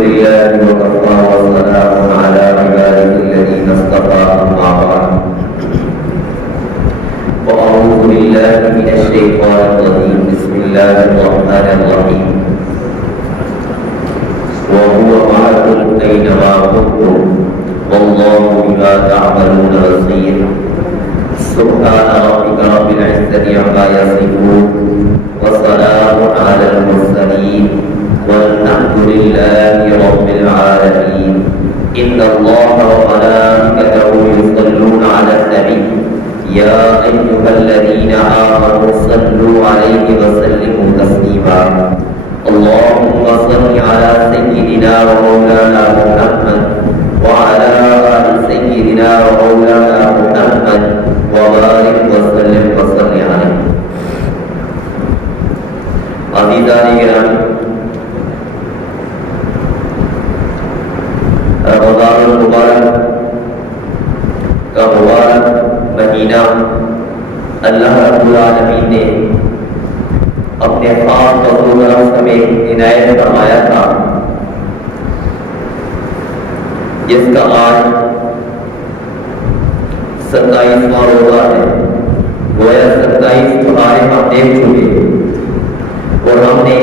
لله وكفى وسلام على عباده الذين اصطفى أما بعد فأعوذ بالله من الشيطان الرجيم بسم الله الرحمن الرحيم وهو معكم أينما كنتم والله بما تعملون بصير سبحان ربك رب العزة عما يصفون وسلام على المرسلين والحمد لله رب العالمين إن الله وملائكته يصلون على النبي يا أيها الذين آمنوا صلوا عليه وسلموا تسليما اللهم صل على سيدنا ومولانا محمد وعلى آل سيدنا ومولانا محمد وبارك وسلم وصل عليه عزیزان گرامی، رمضان المبارک کا مبارک مہینہ اللہ رب العالمین نے اپنے خاص فضل و کرم سے عنایت فرمایا تھا، جس کا آج 27واں روزہ ہے۔ گویا 27 بہاریں ہم دیکھ چکے اور ہم نے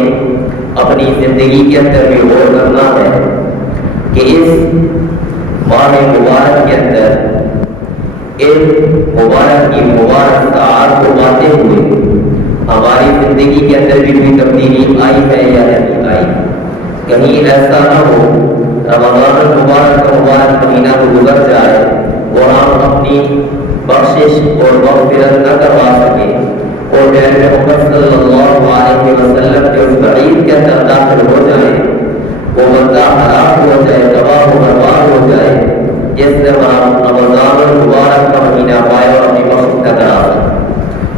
اپنی زندگی کے اندر بھی غور کرنا ہے کہ اس ماہ مبارک کے اندر اس مبارک کی مبارک ساعات کو پاتے ہوئے ہماری زندگی کے اندر بھی کوئی تبدیلی آئی ہے یا نہیں آئی۔ کہیں ایسا نہ ہو رمضان المبارک کا مبارک مہینہ کو گزر جائے اور ہم اپنی بخشش اور مغفرت نہ کروا سکیں اور پیارے محمد صلی اللہ علیہ وسلم کے اس وعید کے اندر داخل ہو جائے، وہ بندہ ہلاک ہو جائے، تباہ و برباد ہو جائے، جس سے ہم رمضان المبارک کا مہینہ پائے اور اپنی بخشش نہ کرا سکیں۔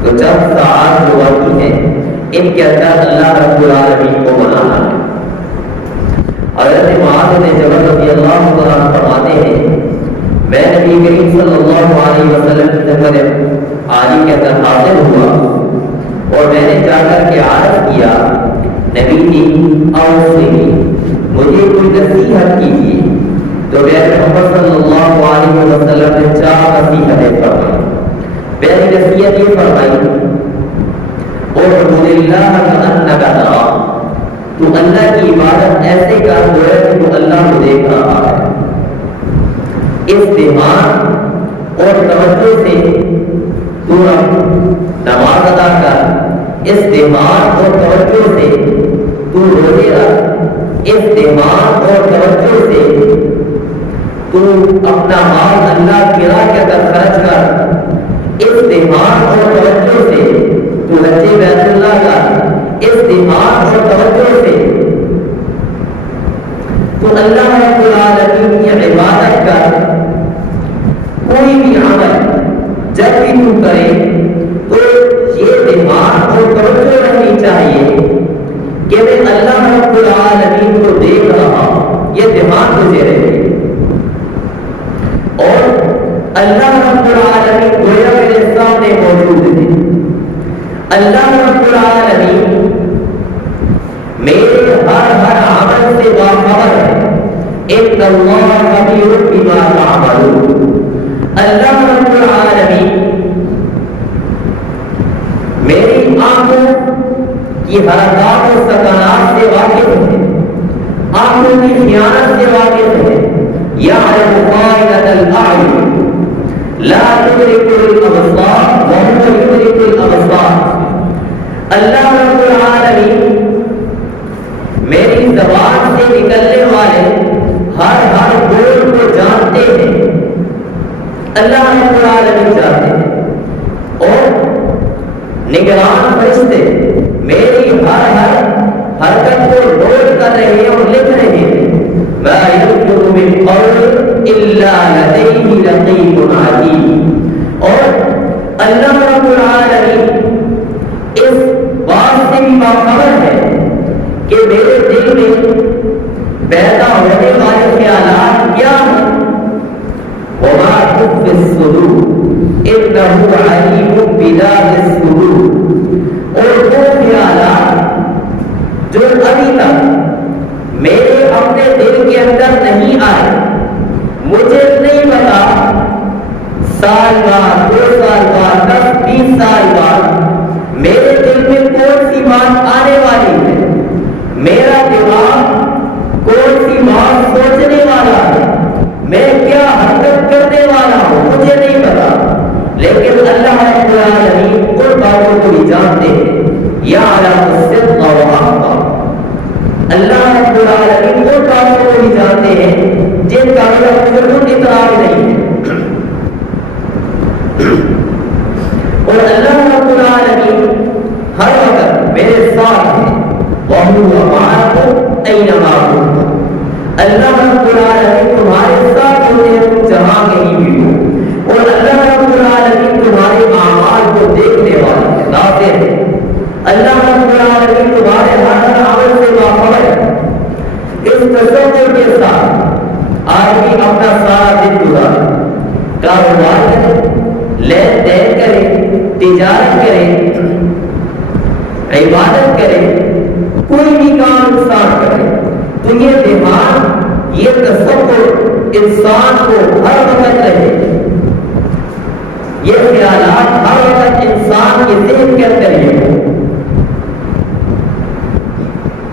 تو چند ساعات جو باقی ہیں ان کے اندر اللہ رب العالمین کو منانا ہے۔ حضرت معاذ بن جبل رضی اللہ عنہ فرماتے ہیں، میں نبی کریم صلی اللہ علیہ وسلم کی خدمت عالی کے اندر حاضر ہوا اور میں نے جا کر کے عرض کیا، نبی جی اوصنی، مجھے کوئی نصیحت کیجیے۔ تو میرے محمد صلی اللہ علیہ وسلم نے 4 نصیحتیں فرمائی۔ پہلی نصیحت یہ فرمائی، اعبد اللہ کأنک تراہ، تو اللہ کی عبادت ایسے کر گویا کہ تو اللہ کو دیکھ رہا ہے۔ اس دھیان اور توجہ سے تو نماز ادا کر، اس دھیان اور توجہ سے تو روزے رکھ، اس دھیان اور توجہ سے تو اپنا مال اللہ کی راہ کے اندر خرچ کر، اس دھیان اور توجہ سے تو حج بیت اللہ کا، اس دھیان اور توجہ سے تو اللہ رب العالمین کی عبادت کر۔ کوئی بھی عمل جب بھی تو کرے تو یہ دماغ اور توجہ رہنی چاہیے کہ میں اللہ رب العالمین کو دیکھ رہا ہوں، یہ دماغ مجھے رہے اور اللہ رب العالمین گویا میرے سامنے موجود ہے۔ اللہ رب العالمین میرے ہر عمل سے باخبر ہے۔ ان اللہ خبیر بما تعملون، اللہ رب العالمین میری آنکھوں کی حرکات و سکنات سے واقف ہے، آنکھوں کی خیانت سے واقف ہے۔ یعلم خائنۃ الاعین لا تدرک الابصار وهو یدرک الابصار، اللہ رب العالمین میری زبان سے نکلنے والے ہر بول کو جانتے ہیں، اللہ رب العالمین جانتے ہیں اور نگران فرشتے میری ہر حرکت کو نوٹ کر رہے ہیں اور لکھ رہے ہیں۔ ما یلفظ من قول الا لدیہ رقیب عتید، اور اللہ رب العالمین اس بات سے بھی باخبر ہے کہ میرے دل میں پیدا ہونے والے خیالات کیا ہیں۔ وما تخفی الصدور انہ علیم بذات الصدور، اور وہ خیالات جو ابھی تک میرے اپنے دل کے اندر نہیں آئے، مجھے نہیں پتا سال بعد 2 سال بعد 10 20 سال بعد میرے دل میں کون سی بات آنے والی ہے، میرا دماغ کون سی بات سوچنے والا ہے، میں کیا حرکت کرنے والا ہوں، مجھے نہیں پتا، لیکن اللہ رب العالمین ان باتوں کو بھی جانتے ہیں۔ یعلم السر واخفی، اللہ رب العالمین ان باتوں کو بھی جانتے ہیں جن کا مجھے خود اطلاع نہیں ہے، اور اللہ رب العالمین ہر وقت میرے ساتھ ہے، وَهُوَ مَعَكُمْ أَيْنَمَا كُنتُمْ، اللہ رب العالمین تمہارے ساتھ ہوتے ہیں تم جہاں کہیں بھی ہو، اور اللہ رب العالمین تمہارے اعمال کو دیکھنے والا ہے، ناظر ہے، اللہ رب العالمین تمہارے ہر عمل سے باخبر ہے۔ اس تصور کے ساتھ آدمی اپنا سارا دن گزارے، کاروبار کرے، لین دین کرے، تجارت کرے، عبادت کرے، کوئی بھی کام انسان کرے، تو یہ دماغ، یہ تصور انسان کو ہر وقت رہے، یہ خیالات ہر وقت انسان کے ذہن کے اندر ہی ہو۔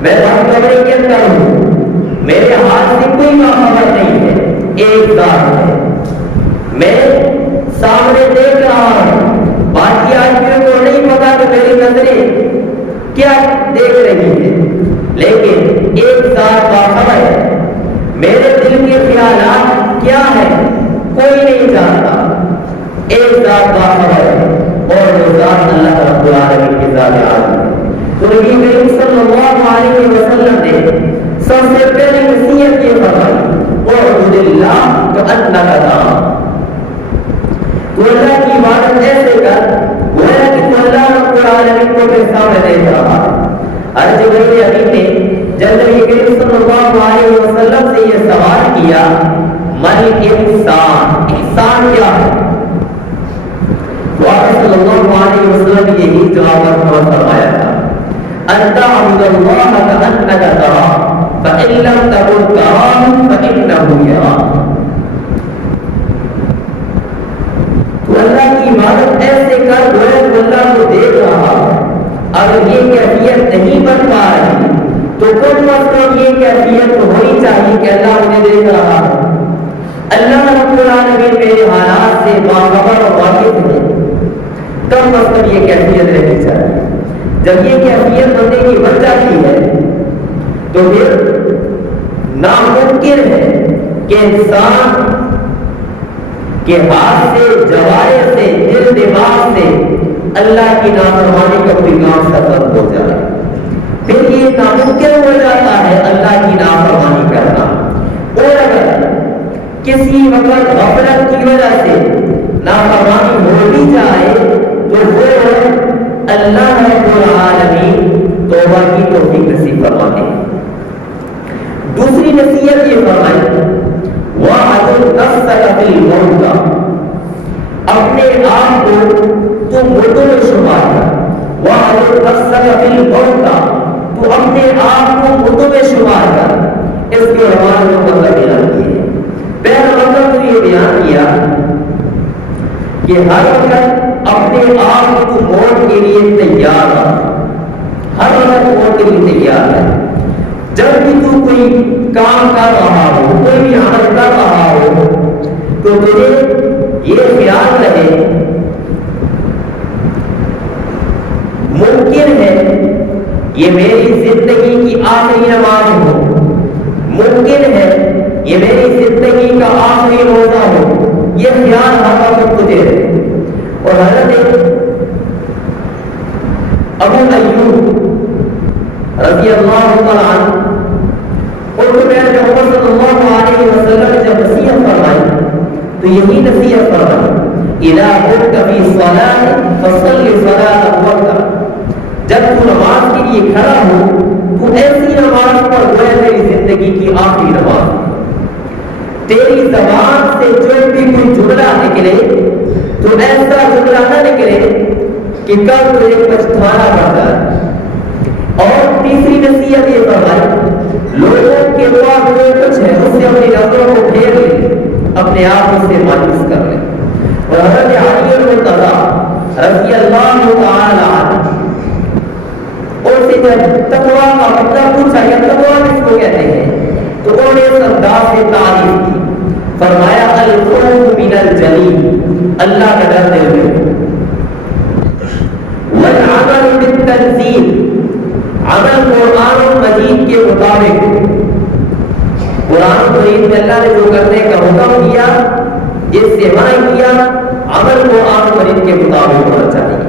میں بڑھ کمرے کے اندر ہوں، میرے ہاتھ سے کوئی باخبر نہیں ہے، ایک ذات ہے، میں سامنے دیکھ رہا ہوں، باقی آدمیوں کو نہیں پتا کہ میری نظریں کیا دیکھ رہی ہے، لیکن ایک ذات باخبر ہے، میرے دل کے خیالات کیا ہے کوئی نہیں جانتا، ایک ذات باخبر ہے، اور وہ ذات اللہ رب العالمین کی ذات عالی ہے۔ تو نبی کریم صلی اللہ علیہ وسلم نے سب سے پہلے نصیحت یہ فرمائی، اعبد اللہ کأنک تراہ، تو اللہ کی عبادت ایسے کر گویا کہ تو اللہ رب العالمین کو اپنے سامنے دیکھ رہا ہے۔ حضرت جبرائیل امین نے جب نبی کریم صلی اللہ علیہ وسلم سے یہ سوال کیا، من انسان، انسان کیا ہے، تو آپ صلی اللہ علیہ وسلم نے یہی جواب فرمایا تھا، ان تعبد اللہ کأنک تراہ فإن لم تکن تراہ فإنہ یراک، تو اللہ کی عبادت ایسے کر گویا کہ اللہ کو دیکھ رہا ہے۔ اگر یہ کیفیت نہیں بن پا رہی تو کم از کم یہ کیفیت تو ہونی چاہیے کہ اللہ انہیں دیکھ رہا ہے، اللہ رب العالمین میرے حالات سے باخبر اور واقف ہے، کم از کم یہ کیفیت رہنی چاہیے۔ جب یہ کیفیت بندے کی بن جاتی ہے تو پھر ناممکن ہے کہ انسان کے ہاتھ سے، جوارح سے، دل دماغ سے اللہ کی نافرمانی کا کوئی کام ختم ہو جائے، پھر یہ ناممکن ہو جاتا ہے اللہ کی نافرمانی کرنا۔ اور اگر کسی وقت غفلت کی وجہ سے نافرمانی ہو بھی جائے تو وہ اللہ رب العالمین توبہ کی توفیق نصیب فرماتے ہیں۔ دوسری نصیحت یہ فرمائی، وَاعْبُدْ نَفْسَكَ بِالْمَوْتِ، اپنے آپ کو تو مردوں میں شمار کر، وَاعْبُدْ نَفْسَكَ بِالْمَوْتِ، تو اپنے آپ کو مردوں میں شمار کر۔ اس کے عنوان میں مطلب بیان کیے، پہلا مطلب تو یہ بیان کیا کہ ہر وقت اپنے آپ کو موت کے لیے تیار رکھ، ہر وقت موت کے لیے تیار ہے۔ جب بھی تو کوئی کام کر رہا ہو، کوئی بھی عمل کر رہا ہو، تو تجھے یہ خیال رہے ممکن ہے یہ میری زندگی کی آخری نماز ہو، ممکن ہے یہ میری زندگی کا آخری روزہ ہو، یہ خیال ہر وقت تجھے رہے۔ اور حضرت ابو ایوب رضی اللہ تعالیٰ عنہ، ان کو میرے محمد صلی اللہ علیہ وسلم نے جب نصیحت فرمائی تو یہی نصیحت فرمائی، اذا كنت في الصلاة فصل صلاة وقتها، جب تو نماز کے لیے کھڑا ہو تو ایسی نماز پڑھ گویا تیری زندگی کی آخری نماز، تیری زبان سے جو بھی کوئی جملہ نکلے تو ایسا جملہ نہ نکلے کہ کل تجھے پچھتانا پڑ جائے۔ اور تیسری نصیحت یہ فرمائی، لوگوں کے پاس جو کچھ ہے اس سے اپنی نظروں کو پھیر لیں، اپنے آپ اس سے مایوس کر لیں۔ اور حضرت علی المرتضیٰ رضی اللہ تعالی عنہ اور سے جب تقویٰ کا مطلب پوچھا یا تقویٰ کس کو کہتے ہیں تو انہوں نے اس انداز سے تعریف کی، فرمایا الخوف من الجلیل، اللہ کا ڈر دل میں، والعمل بالتنزیل، عمل قرآن مجید کے مطابق، قرآن مجید میں اللہ نے جو کرنے کا حکم کیا جس سے منع کیا عمل قرآن مجید کے مطابق ہونا چاہیے۔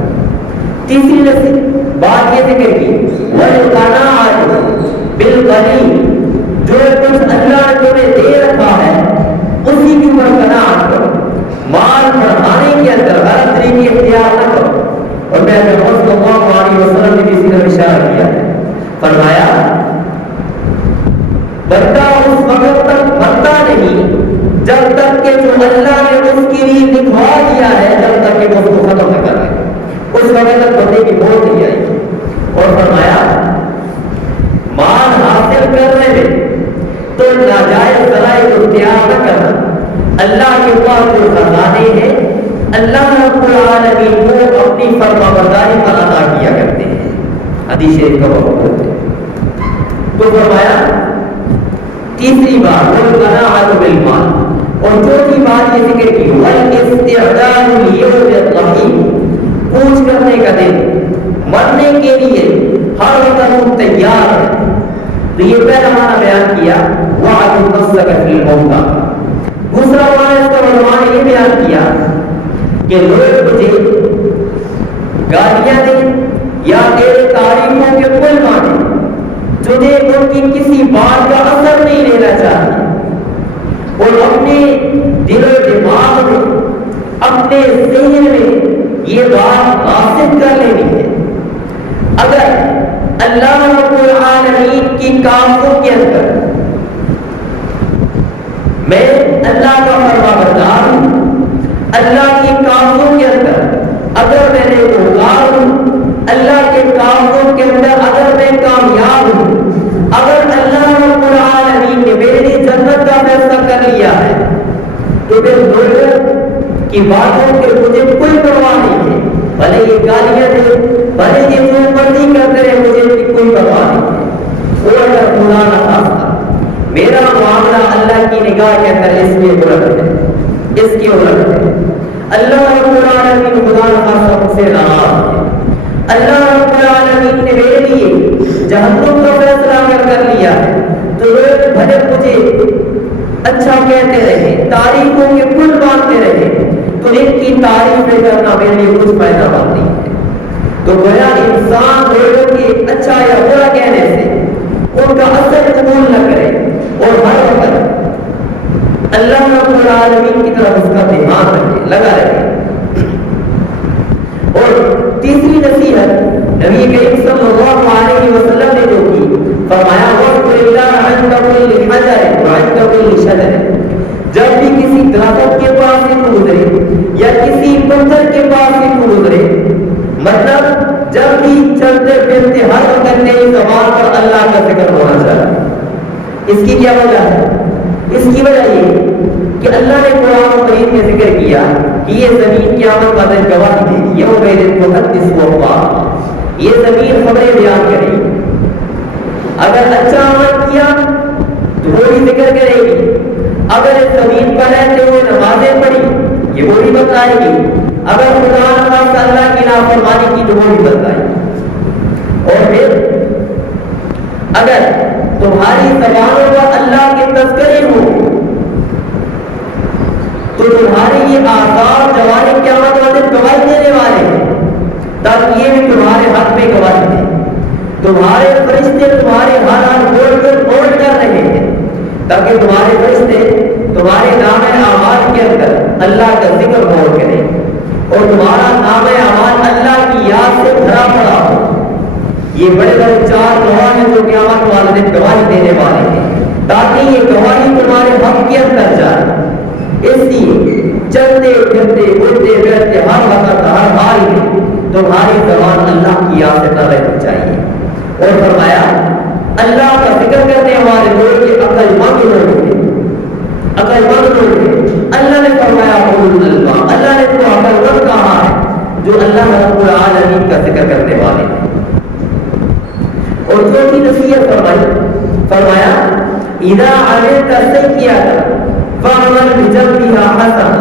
تیسری بات یہ ذکر کی والقناعۃ بالقلیل، جو کچھ اللہ نے تمہیں دے رکھا ہے اسی کے اوپر قناعت کرو، مال بڑھانے کے اندر غلط طریقے اختیار نہ کرو۔ اور میں محمد صلی اللہ علیہ وسلم نے کسی نے اشارہ کیا ہے، فرمایا بندہ اس وقت تک مرتا نہیں جب تک کہ جو اللہ نے اس کے لیے لکھوا دیا ہے جب تک کہ وہ اس کو ختم نہ کر لے، اس وقت تک بندے کی موت نہیں آئی۔ اور فرمایا مال حاصل کرنے میں تو ناجائز ذرائع اختیار نہ کرنا، اللہ کے پاس جو خزانے ہیں اللہ رب العالمین کو اپنی فرما برداری پر عطا کیا کرتے ہیں، حدیث شریف کا مفہوم ہے۔ تو فرمایا تیسری بات والقناعۃ بالمال، اور چوتھی بات یہ ذکر کی والاستعداد لیوم الرحیم، کوچ کرنے کا دن، مرنے کے لیے ہر وقت تیار ہے۔ تو یہ پہلا معنی بیان کیا وعد نفسک فی الموتى۔ دوسرا معنی اس کا علماء نے یہ بیان کیا کہ لوگ تجھے گالیاں دیں یا تیرے تعریفوں کے کل مانے، تجھے ان کی کسی بات کا اثر نہیں لینا چاہیے اور اپنے دل و دماغ میں اپنے ذہن میں یہ بات راسخ کر لینی ہے، اگر اللہ رب العالمین کی کاموں کے اندر میں اللہ کا فرما بردار ہوں، اللہ کی کاموں کے اندر اگر میں نے گناہگار ہوں، اللہ کے کاموں کے اندر اگر میں کامیاب ہوں، اگر اللہ رب العالمین نے میرے لیے جنت کا فیصلہ کر لیا ہے تو پھر لوگوں کی باتوں کے مجھے کوئی پرواہ نہیں ہے، بھلے یہ گالیاں دے، بھلے یہ جو مرضی کرتے رہے، مجھے بھی کوئی پرواہ نہیں ہے۔ اور اگر خدا نہ خواستہ میرا معاملہ اللہ کی نگاہ کے اندر اس کے الٹ ہے، اس کے الٹ ہے، اللہ رب العالمین خدا نہ خواستہ مجھ سے ناراض ہے، اللہ رب العالمین نے میرے لیے جہنم کا فیصلہ کر لیا ہے، تو لوگ بھلے مجھے اچھا کہتے رہے، تعریفوں کے پل باندھتے رہے، تو ان کی تعریفیں کرنا میرے لیے کچھ فائدہ مند نہیں ہے۔ تو گویا انسان لوگوں کے اچھا یا برا کہنے سے ان کا اثر قبول نہ کرے اور ہر وقت اللہ رب العالمین کی طرف اس کا دھیان رکھے، لگا رہے۔ اور تیسری نصیحت نبی کریم صلی اللہ علیہ وسلم نے جو کی، فرمایا وَاذْكُرِ اللَّهَ عِنْدَ كُلِّ حَجَرٍ وَعِنْدَ كُلِّ شَجَرٍ، جب بھی کسی درخت کے پاس سے تو گزرے یا کسی پتھر کے پاس سے تو گزرے، مطلب جب بھی چلتے پھرتے ہر وقت تیری زبان پر اللہ کا ذکر ہونا چاہیے۔ اس کی کیا وجہ ہے؟ اس کی وجہ یہ کہ اللہ نے قرآن مجید میں ذکر کیا کہ یہ زمین قیامت کا دن گواہی دے گی، یوم تحدث اخبارها، یہ زمین خبریں بیان کرے گی۔ اگر اچھا عمل کیا تو وہ بھی ذکر کرے گی، اگر اس زمین پر رہتے ہوئے نمازیں پڑھی یہ وہ بھی بتائے گی، اگر خدا نخواستہ اللہ کی نافرمانی کی تو وہ بھی بتائے گی۔ اور پھر اگر تمہاری زبانوں پر اللہ کے تذکرے ہوں تو تمہارے یہ آثار جوانی قیامت والے گواہی دینے والے ہیں، تاکہ یہ بھی تمہارے حق میں گواہی دیں۔ تمہارے فرشتے تمہارے ہر بول کر رہے ہیں، تاکہ تمہارے فرشتے تمہارے نام اعمال کے اندر اللہ کا ذکر غور کریں اور تمہارا نام اعمال اللہ کی یاد سے بھرا پڑا ہو۔ یہ بڑے بڑے چار گواہ ہیں جو قیامت والے دن گواہی دینے والے ہیں، تاکہ یہ گواہی تمہارے حق کے اندر جائے۔ اس لیے چلتے پھرتے اٹھتے بیٹھتے ہر وقت ہر حال میں تمہاری زبان اللہ کی یاد سے نہ رہنی چاہیے۔ اور فرمایا اللہ کا ذکر کرنے والے لوگ یہ عقل مند لوگ ہیں، عقل مند لوگ ہیں۔ اللہ نے فرمایا اولو الالباب، اللہ نے تو عقل مند کہا ہے جو اللہ رب العالمین کا ذکر کرنے والے ہیں۔ اور چوتھی نصیحت فرمایا اذا عملت سیئۃ فاعمل بجنبها حسنۃ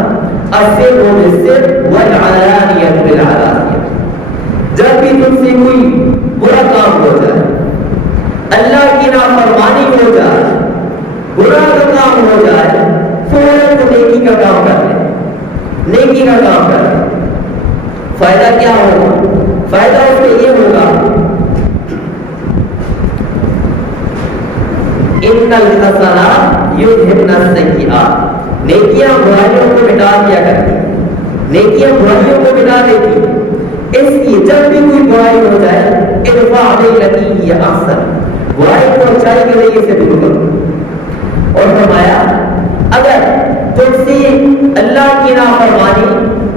السر بالسر والعلانیہ بالعلانیہ۔ جب بھی تم سے کوئی برا کام ہو جائے، اللہ کی نافرمانی ہو جائے، برا کا کام ہو جائے، فوراً تو نیکی کا کام کر لیں، نیکی کا کام کر لیں۔ فائدہ کیا ہوگا؟ فائدہ اس میں یہ ہوگا ان الحسنات یذہبن السیئات، نیکیاں برائیوں کو مٹا دیا کرتی ہیں، نیکیاں برائیوں کو مٹا دیتی ہیں۔ اس لیے جب بھی کوئی برائی ہو جائے ادفع بالتی ہی احسن، برائی کو اچھائی کے ذریعے سے دور کرو۔ اور فرمایا اگر تم سے اللہ کی نافرمانی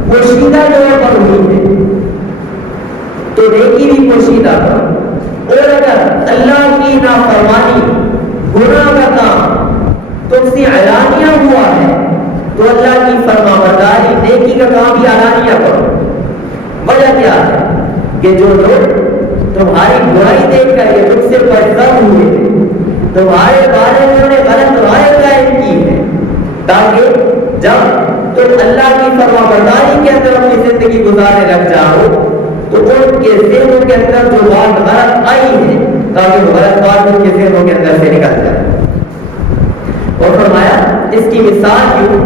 پوشیدہ طور پر ہوئی ہے تو نیکی بھی پوشیدہ کرو، اور اگر اللہ کی نافرمانی گناہ کا کام تم سے علانیہ ہوا ہے تو اللہ کی فرمانبرداری نیکی کا کام بھی علانیہ کرو۔ وجہ کیا ہے کہ جو لوگ تمہاری برائی دیکھ کر یہ تم سے پرزد ہوئے، تمہارے بارے میں انہوں نے غلط رائے قائم کی ہے، تاکہ جب تم اللہ کی فرمانبرداری کے اندر اپنی زندگی گزارنے لگ جاؤ تو ان کے ذہنوں کے اندر جو بات غلط آئی ہے تاکہ وہ غلط بات ان کے ذہنوں کے اندر سے نکل جائے۔ اور فرمایا اس کی مثال یوں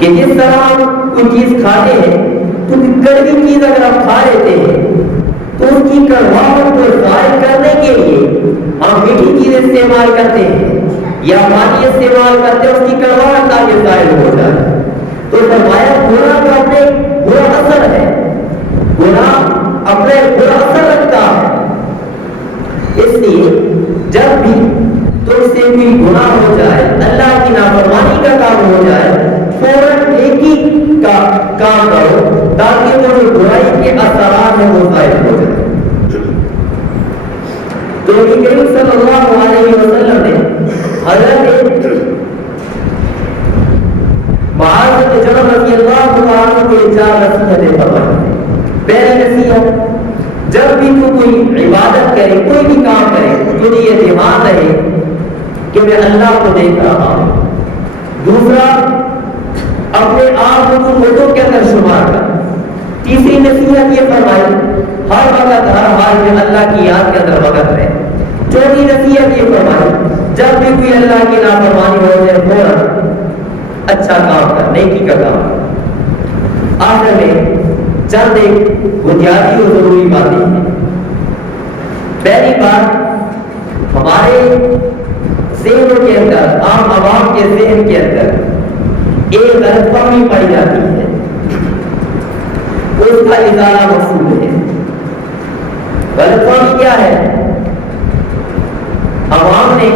کہ جس طرح ہم کوئی چیز کھاتے ہیں تو کڑوی چیز اگر ہم کھا لیتے ہیں تو اس کی کڑواہٹ کو ظاہر کرنے کے لیے ہم میٹھی چیز استعمال کرتے ہیں یا پانی استعمال کرتے ہیں اس کی کڑواہٹ تاکہ ظاہر ہو جائے۔ تو فرمایا گناہ کا اپنے برا اثر ہے، گناہ اپنے برا اثر رکھتا ہے، اس لیے جب بھی تم سے کوئی گناہ ہو جائے، اللہ کی نافرمانی کا کام ہو جائے، فوراً نیکی کا کام کرو تاکہ وہ جو برائی کے اثرات ہیں وہ ظاہر ہو جائے۔ تو نبی کریم صلی اللہ علیہ وسلم نے حضرت معاذ بن جبل رضی اللہ عنہ کو چار نصیحتیں فرمائی۔ پہلی نصیحت، جب بھی تو کوئی عبادت کرے، کوئی بھی کام کرے، تجھے یہ دھیان رہے کہ میں اللہ کو دیکھ رہا ہوں۔ دوسرا، اپنے آپ کو مردوں کے اندر شمار کر۔ تیسری نصیحت یہ فرمائی، ہر وقت ہر حال میں اللہ کی یاد کے اندر وقت رہے۔ چوتھی نصیحت یہ فرمائی، جب بھی کوئی اللہ کی نافرمانی ہو جائے فوراً اچھا کام کر، نیکی کا کام کر۔ آخر میں چند ایک بنیادی اور ضروری باتیں ہیں۔ پہلی بات، ہمارے ذہنوں کے اندر، عام عوام کے ذہن کے اندر ایک غلط فہمی پائی جاتی ہے، اس کا ازالہ مقصود ہے۔ غلط فہمی کیا ہے؟ عوام نے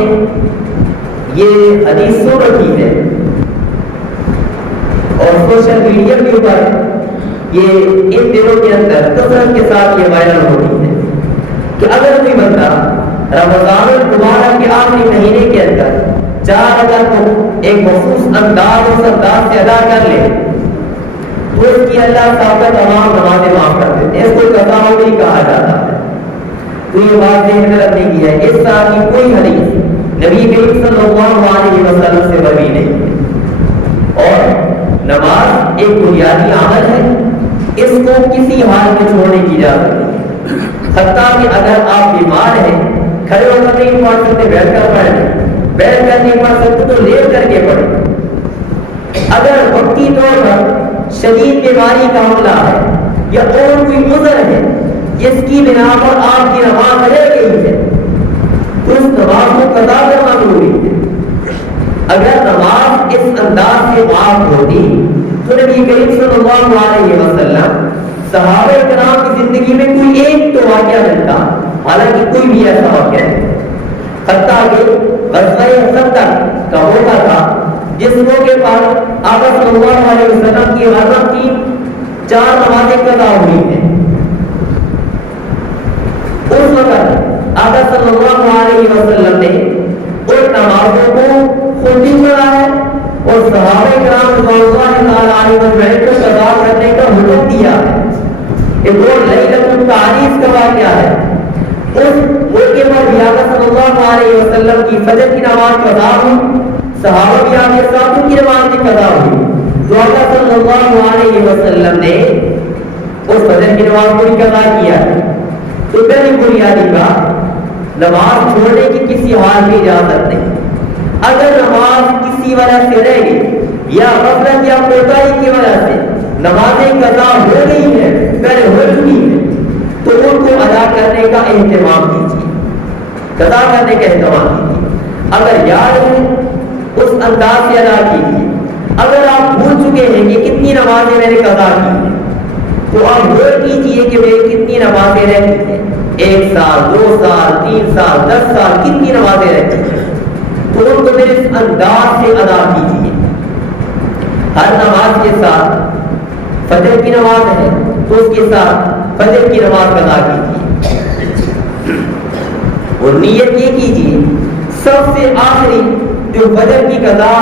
یہ حدیث سن رکھی ہے اور سوشل میڈیا کے اوپر یہ ان دنوں کے اندر کثرت کے ساتھ یہ وائرل ہوتی ہے کہ اگر کوئی بندہ رمضان المبارک کے آخری مہینے کے اندر 4 رکعت کو ایک مخصوص انداز سے ادا کر لے تو اس کی اللہ صاحب کا تمام نمازیں معاف کر دیتے ہیں۔ اس کو قضا نہیں کہا جاتا ہے۔ تو یہ بات ذہن میں رکھنے کی ہے، اس طرح کی کوئی حدیث نبی کریم صلی اللہ علیہ وسلم سے مروی نہیں ہے۔ اور نماز ایک بنیادی عمل ہے، اس کو کسی حال میں چھوڑنے کی اجازت نہیں ہے۔ حتیٰ کہ اگر آپ بیمار ہیں، کھڑے ہو کر نہیں پڑھ سکتے، بیٹھ کر پڑھ لیں، بیٹھ کر نہیں پڑھ سکتے تو لیٹ کر کے پڑھیں۔ اگر وقتی طور پر شدید بیماری کا حملہ ہے یا اور کوئی عذر ہے جس کی بنا پر آپ کی نماز رہ گئی ہے تو اس نماز کو قضا کرنا ضروری ہے۔ اگر نماز اس انداز سے معاف ہوتی تو نبی کریم صلی اللہ علیہ وسلم صحابہ کرام کی زندگی میں کوئی ایک تو واقعہ ملتا، حالانکہ کوئی بھی ایسا واقعہ نہیں۔ حتیٰ کہ غزوہ خندق کا موقع تھا جس موقع پر آقا صلی اللہ علیہ وسلم کی غزوہ کی 4 نمازیں قضا ہوئی ہیں۔ اس اس وقت آقا صلی اللہ علیہ وسلم نے ان نمازوں کو خود بھی پڑھا ہے اور صحابہ کرام رضوان اللہ تعالیٰ علیہ کو قضا کرنے کا حکم دیا ہے۔ ایک اور لیلۃ التعریس کا واقعہ ہے، اس موقع پر بھی آقا صلی اللہ علیہ وسلم کی فجر کی نماز قضا ہوئی، صحابہ بھی آپ کے ساتھ ان کی نماز کی قضا ہوئی، تو آقا صلی اللہ علیہ وسلم نے اس فجر کی نماز کو بھی قضا کیا ہے۔ تو پہلی بنیادی بات، نماز چھوڑنے کی کسی حال میں اجازت نہیں۔ اگر نماز کسی وجہ سے رہ گئی یا غفلت یا کوتاہی کی وجہ سے نمازیں قضا ہو گئی ہے، پہلے ہو چکی ہے، تو ان کو ادا کرنے کا اہتمام کیجیے، قضا کرنے کا اہتمام کیجیے۔ اگر یاد ہے اس انداز سے ادا کیجیے۔ اگر آپ بھول چکے ہیں کہ کتنی نمازیں میں نے قضا کی ہیں، تو آپ غور کیجیے کہ میری کتنی نمازیں رہتی ہیں، 1 سال 2 سال 3 سال 10 سال کتنی نمازیں رہتی ہیں، تو ان کو میرے اس انداز سے ادا کیجیے۔ ہر نماز کے ساتھ فجر کی نماز ہے تو اس کے ساتھ فجر کی نماز ادا کیجیے، اور نیت یہ کیجیے سب سے آخری جو فجر کی قضا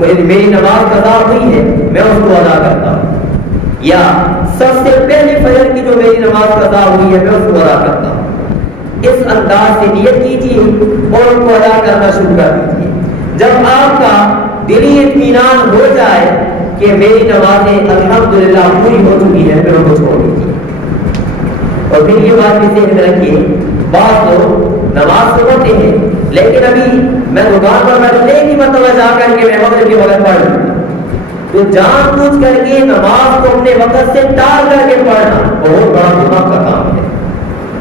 میری نماز قضا ہوئی ہے میں اس کو ادا کرتا ہوں، یا سب سے پہلی فجر کی جو میری نماز قضا ہوئی ہے میں اس کو ادا کرتا ہوں۔ اس انداز سے نیت کیجیے اور ان کو ادا کرنا شروع کر دیجیے۔ جب آپ کا دلی اطمینان ہو جائے کہ میری نمازیں الحمدللہ پوری ہو چکی ہے، پھر ان کو چھوڑ دیجیے۔ اور پھر یہ بات بھی ذہن میں رکھیے، بعض لوگ نماز تو پڑھتے ہیں لیکن ابھی میں دکان پر بیٹھنے کی مرتبہ جا کر کے میں مغرب کے وقت پڑھ لوں، تو جان بوجھ کر کے نماز کو اپنے وقت سے ٹال کر کے پڑھنا بہت بڑا گناہ کا کام ہے،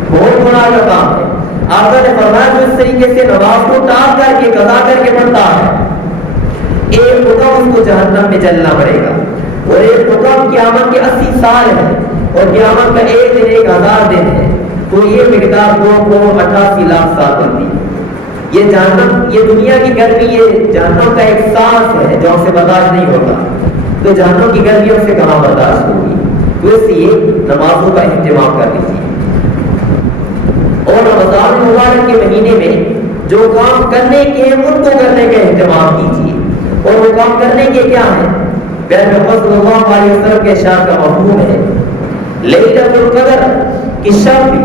بہت گناہ کا کام ہے۔ آقا نے فرمایا جو اس طریقے سے نماز کو ٹال کر کے قضا کر کے پڑھتا ہے، ایک حکم اس کو جہنم میں جلنا پڑے گا، اور ایک حکم قیامت کے 80 سال ہے، اور قیامت کا ایک دن 1000 دن ہے، تو یہ مقدار 2.88 لاکھ سال بنتی ہے۔ یہ جہنم، یہ دنیا کی گرمی، یہ جہنم کا ایک سانس ہے جو ہم سے برداشت نہیں ہوتا، تو جہنم کی گرمی ہم سے کہاں برداشت ہوگی؟ تو اس لیے نمازوں کا اہتمام کر لیجیے، اور رمضان مبارک کے مہینے میں جو کام کرنے کے ہیں ان کو کرنے کا اہتمام کیجیے، اور وہ کام کرنے کے کیا ہیں؟ پیارے محمد صلی اللہ علیہ وسلم کے ارشاد کا مفہوم ہے، لیلۃ القدر کی شب بھی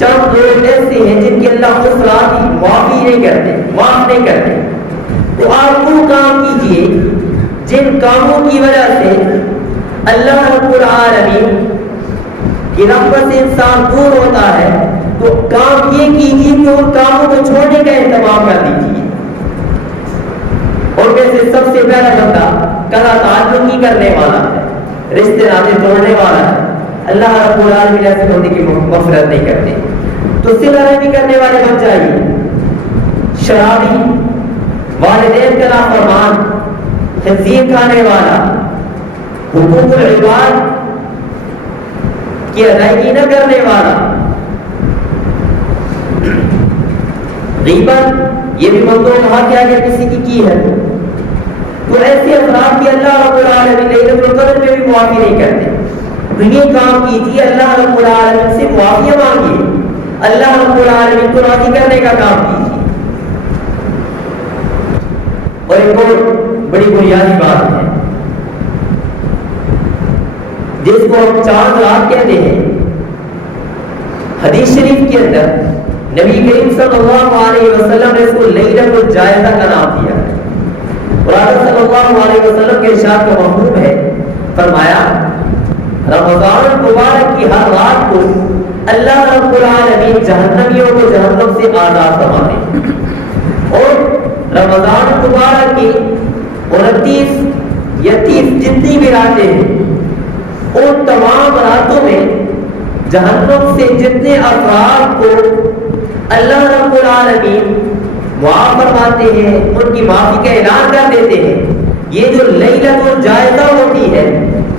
چند لوگ ایسے ہیں جن کے اللہ اس رات کی معافی نہیں کرتے، معاف نہیں کرتے، تو آپ وہ کام کیجئے جن کاموں کی وجہ سے اللہ رب العالمین کی رحمت سے انسان دور ہوتا ہے، تو کام یہ کیجئے کہ ان کاموں کو چھوڑنے کا اہتمام کر دیجئے۔ اور ویسے سب سے پہلا بندہ قضا تعلق کی کرنے والا ہے، رشتے ناطے توڑنے والا ہے، اللہ رب العالمین ایسے بندے کی مغفرت نہیں کرتے، تو صلہ رحمی کرنے والے بن جائیے۔ شرابی، والدین کا نافرمان، خنزیر کھانے والا، حقوق العباد کی ادائیگی نہ کرنے والا، غیبت، یہ بھی بندوں کہا کہ اگر کسی کی ہے تو ایسے افراد کی اللہ رب العالمین لیلۃ القدر میں بھی معافی نہیں کرتے، تو یہ کام کیجیے، اللہ رب العالمین سے معافی مانگیے، اللہ رب العالمین کو راضی کرنے کا کام کیجیے۔ اور ایک اور بڑی بنیادی بات ہے جس کو ہم چاند رات کہتے ہیں، حدیث شریف کے اندر نبی کریم صلی اللہ علیہ وسلم نے اس کو لیلۃ الجائزہ کا نام دیا ہے، اور آقا صلی اللہ علیہ وسلم کے ارشاد کا مفہوم ہے، فرمایا رمضان مبارک کی ہر رات کو اللہ رب العالمین جہنمیوں کو جہنم سے آزاد فرماتے، اور رمضان مبارک کی 29 یا 30 جتنی بھی راتیں ہیں، ان تمام راتوں میں جہنم سے جتنے افراد کو اللہ رب العالمین معاف فرماتے ہیں، ان کی معافی کا اعلان کر دیتے ہیں۔ یہ جو لیلۃ الجائزہ ہوتی ہے،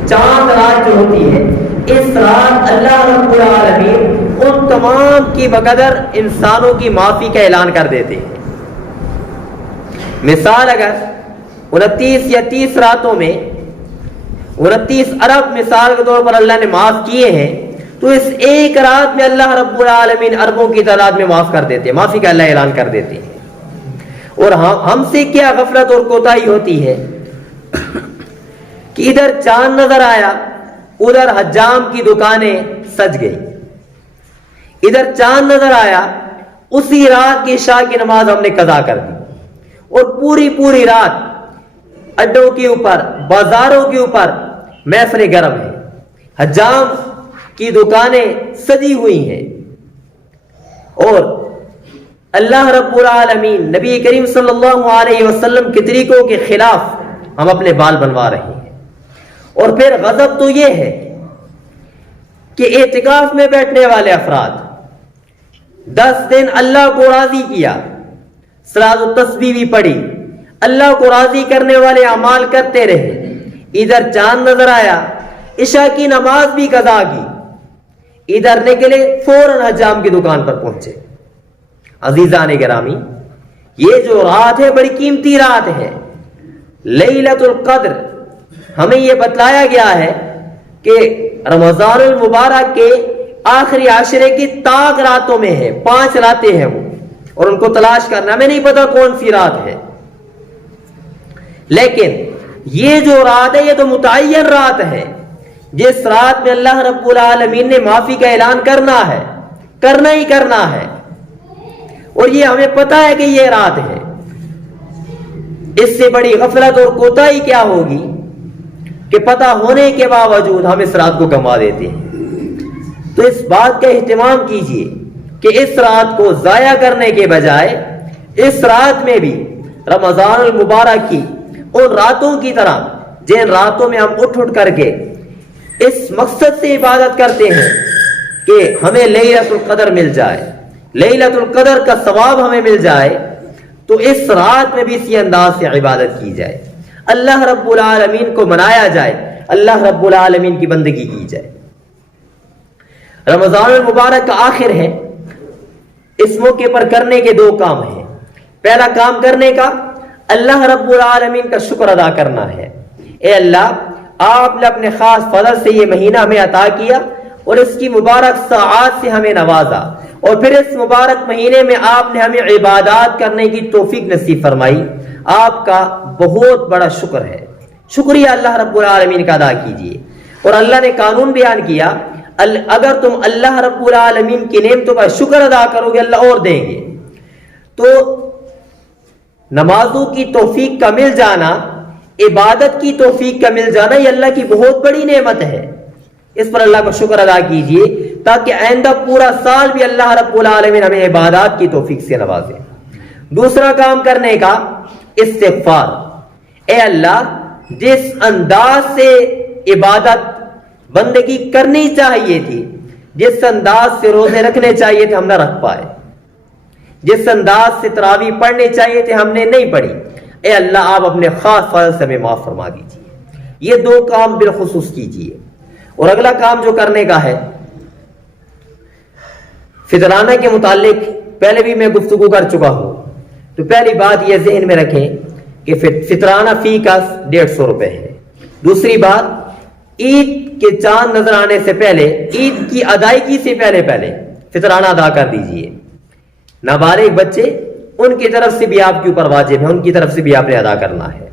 چاند رات جو ہوتی ہے، اس رات اللہ رب العالمین ان تمام کی بقدر انسانوں کی معافی کا اعلان کر دیتے ہیں۔ مثال اگر 29 یا 30 راتوں میں 29 ارب مثال کے طور پر اللہ نے معاف کیے ہیں، تو اس ایک رات میں اللہ رب العالمین اربوں کی تعداد میں معاف کر دیتے ہیں، معافی کا اللہ اعلان کر دیتے ہیں۔ اور ہم سے کیا غفلت اور کوتاہی ہوتی ہے کہ ادھر چاند نظر آیا، ادھر حجام کی دکانیں سج گئی، ادھر چاند نظر آیا، اسی رات کی عشاء کی نماز ہم نے قضا کر دی، اور پوری رات اڈوں کے اوپر، بازاروں کے اوپر محفلیں گرم ہیں، حجام کی دکانیں سجی ہوئی ہیں، اور اللہ رب العالمین نبی کریم صلی اللہ علیہ وسلم کے طریقوں کے خلاف ہم اپنے بال بنوا رہے ہیں۔ اور پھر غضب تو یہ ہے کہ اعتکاف میں بیٹھنے والے افراد 10 دن اللہ کو راضی کیا، صلاۃ التسبیح بھی پڑھی، اللہ کو راضی کرنے والے اعمال کرتے رہے، ادھر چاند نظر آیا، عشاء کی نماز بھی قضا کی، ادھر نکلے فوراً حجام کی دکان پر پہنچے۔ عزیزان گرامی، یہ جو رات ہے بڑی قیمتی رات ہے، لیلۃ القدر۔ ہمیں یہ بتلایا گیا ہے کہ رمضان المبارک کے آخری عشرے کی طاق راتوں میں ہے، 5 راتیں ہیں وہ، اور ان کو تلاش کرنا، ہمیں نہیں پتا کون سی رات ہے، لیکن یہ جو رات ہے یہ تو متعین رات ہے، جس رات میں اللہ رب العالمین نے معافی کا اعلان کرنا ہے، کرنا ہی کرنا ہے، اور یہ ہمیں پتا ہے کہ یہ رات ہے۔ اس سے بڑی غفلت اور کوتاہی کیا ہوگی کہ پتہ ہونے کے باوجود ہم اس رات کو گنوا دیتے ہیں۔ تو اس بات کا اہتمام کیجئے کہ اس رات کو ضائع کرنے کے بجائے اس رات میں بھی رمضان المبارک کی ان راتوں کی طرح جن راتوں میں ہم اٹھ کر کے اس مقصد سے عبادت کرتے ہیں کہ ہمیں لیلۃ القدر مل جائے، لیلۃ القدر کا ثواب ہمیں مل جائے، تو اس رات میں بھی اسی انداز سے عبادت کی جائے، اللہ رب العالمین کو منایا جائے، اللہ رب العالمین کی بندگی کی جائے۔ رمضان المبارک کا آخر ہے، اس موقع پر کرنے کے 2 کام ہیں۔ پہلا کام کرنے کا اللہ رب العالمین کا شکر ادا کرنا ہے، اے اللہ آپ نے اپنے خاص فضل سے یہ مہینہ ہمیں عطا کیا اور اس کی مبارک ساعات سے ہمیں نوازا، اور پھر اس مبارک مہینے میں آپ نے ہمیں عبادات کرنے کی توفیق نصیب فرمائی، آپ کا بہت بڑا شکر ہے، شکریہ اللہ رب العالمین کا ادا کیجئے۔ اور اللہ نے قانون بیان کیا، اگر تم اللہ رب العالمین کی نعمتوں کا شکر ادا کرو گے اللہ اور دیں گے۔ تو نمازوں کی توفیق کا مل جانا، عبادت کی توفیق کا مل جانا، یہ اللہ کی بہت بڑی نعمت ہے، اس پر اللہ کا شکر ادا کیجئے تاکہ آئندہ پورا سال بھی اللہ رب العالمین ہمیں عبادات کی توفیق سے نوازے۔ دوسرا کام کرنے کا استغفار، اے اللہ جس انداز سے عبادت بندگی کرنی چاہیے تھی، جس انداز سے روزے رکھنے چاہیے تھے ہم نہ رکھ پائے، جس انداز سے تراویح پڑھنے چاہیے تھے ہم نے نہیں پڑھی، اے اللہ آپ اپنے خاص فضل سے ہمیں معاف فرما دیجیے۔ یہ 2 کام بالخصوص کیجیے۔ اور اگلا کام جو کرنے کا ہے، فطرانہ کے متعلق پہلے بھی میں گفتگو کر چکا ہوں، تو پہلی بات یہ ذہن میں رکھیں کہ فطرانہ فی کا 150 روپے ہے۔ دوسری بات، عید کے چاند نظر آنے سے پہلے، عید کی ادائیگی سے پہلے فطرانہ ادا کر دیجیے۔ نابالغ بچے، ان کی طرف سے بھی آپ کے اوپر واجب ہے، ان کی طرف سے بھی آپ نے ادا کرنا ہے،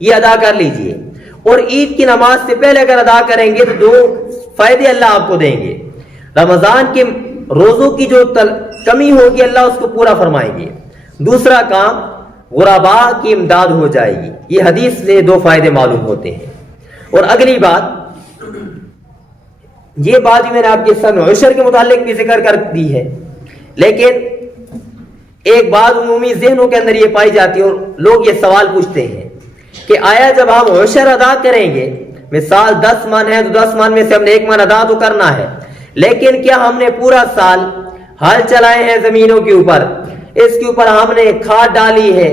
یہ ادا کر لیجئے۔ اور عید کی نماز سے پہلے اگر ادا کریں گے تو 2 فائدے اللہ آپ کو دیں گے۔ رمضان کے روزوں کی جو کمی ہوگی اللہ اس کو پورا فرمائیں گے۔ دوسرا کام، غرباء کی امداد ہو جائے گی، یہ حدیث سے 2 فائدے معلوم ہوتے ہیں۔ اور اگلی بات، یہ بات بھی میں نے آپ کے سامنے عشر کے متعلق بھی ذکر کر دی ہے، لیکن ایک بات عمومی ذہنوں کے اندر یہ پائی جاتی ہے اور لوگ یہ سوال پوچھتے ہیں کہ آیا جب ہم عشر ادا کریں گے، مثال 10 من ہے تو 10 من میں سے ہم نے 1 من ادا تو کرنا ہے، لیکن کیا ہم نے پورا سال ہل چلائے ہیں زمینوں کے اوپر، اس کے اوپر ہم نے کھاد ڈالی ہے،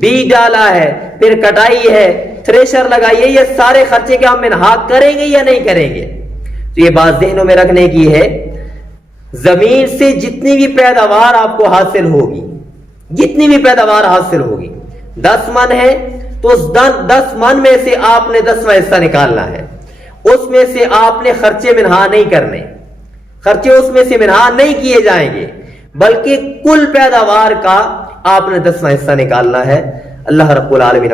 بیج ڈالا ہے، پھر کٹائی ہے، تھریشر لگائی ہے، یہ سارے خرچے کے ہم منحاق کریں گے یا نہیں کریں گے؟ تو یہ بات ذہنوں میں رکھنے کی ہے، زمین سے جتنی بھی پیداوار آپ کو حاصل ہوگی، جتنی بھی پیداوار حاصل ہوگی، 10 من ہے تو اس 10 من میں سے آپ نے 10واں حصہ نکالنا ہے، اس میں سے آپ نے خرچے منہا نہیں کرنے، خرچے اس میں سے منہا نہیں کیے جائیں گے، بلکہ کل پیداوار کا آپ نے 10واں حصہ نکالنا ہے۔ اللہ رب العالمین